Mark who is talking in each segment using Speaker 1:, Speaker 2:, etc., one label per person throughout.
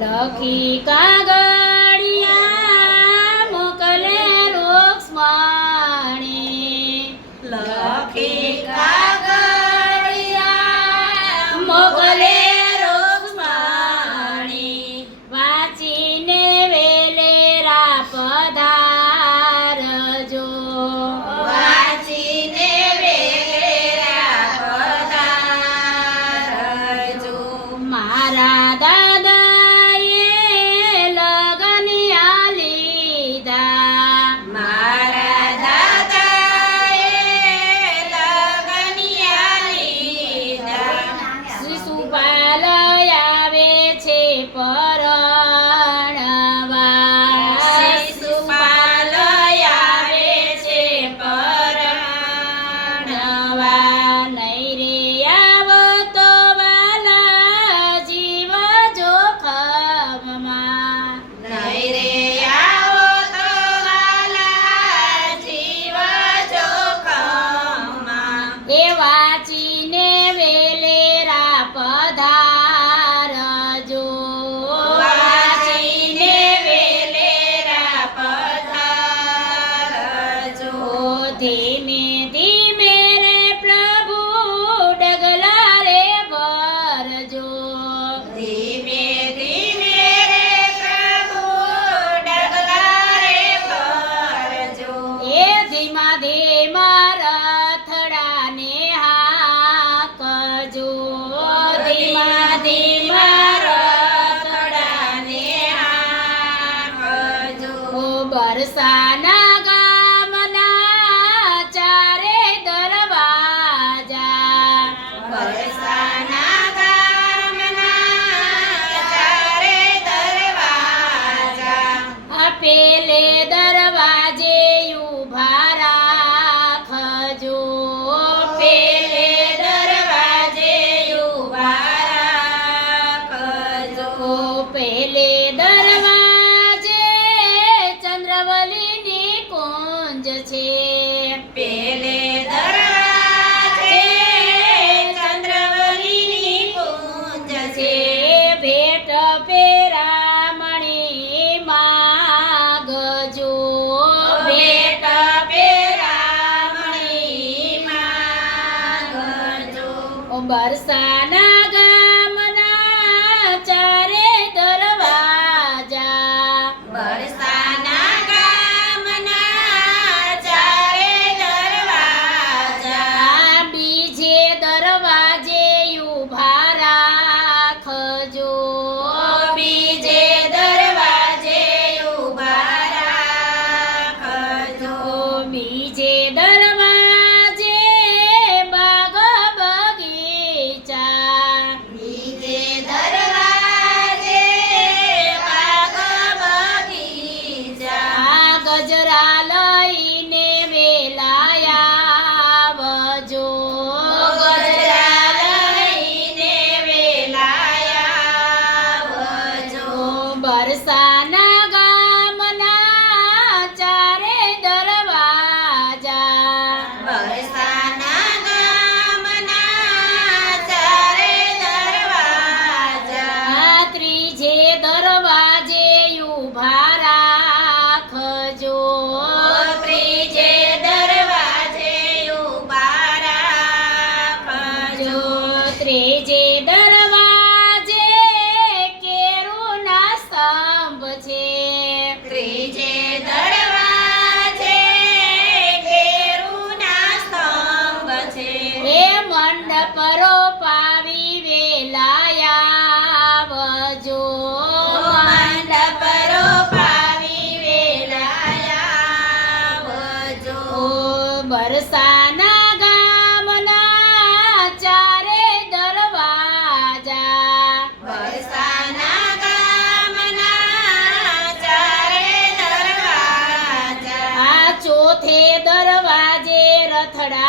Speaker 1: લખી કાગળિયા થડા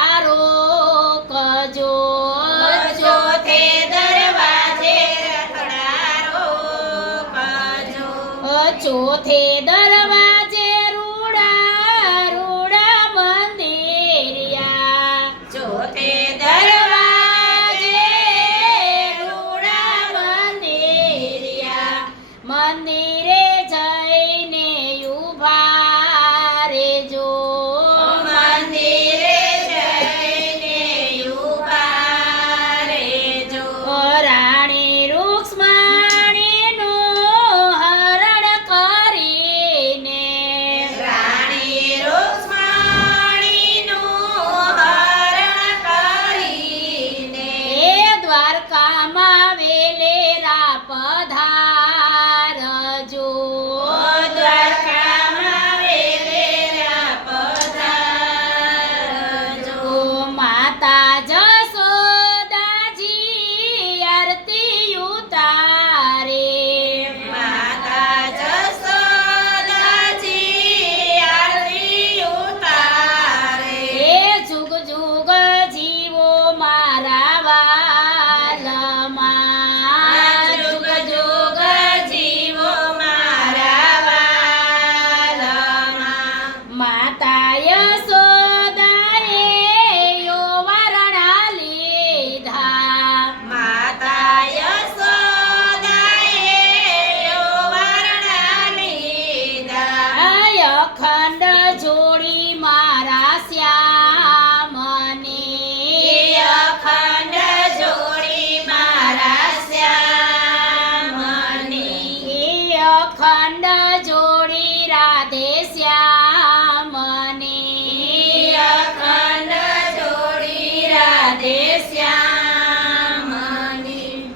Speaker 1: માતા યશોદાએ યો વરણા લીધા.
Speaker 2: માતા યશોદાએ યો વરણા લીધા
Speaker 1: અખંડ જોડી મારા શ્યામની.
Speaker 2: અખંડ જોડી મારા શ્યામની.
Speaker 1: અખંડ જોડી રાધે શ્યામ.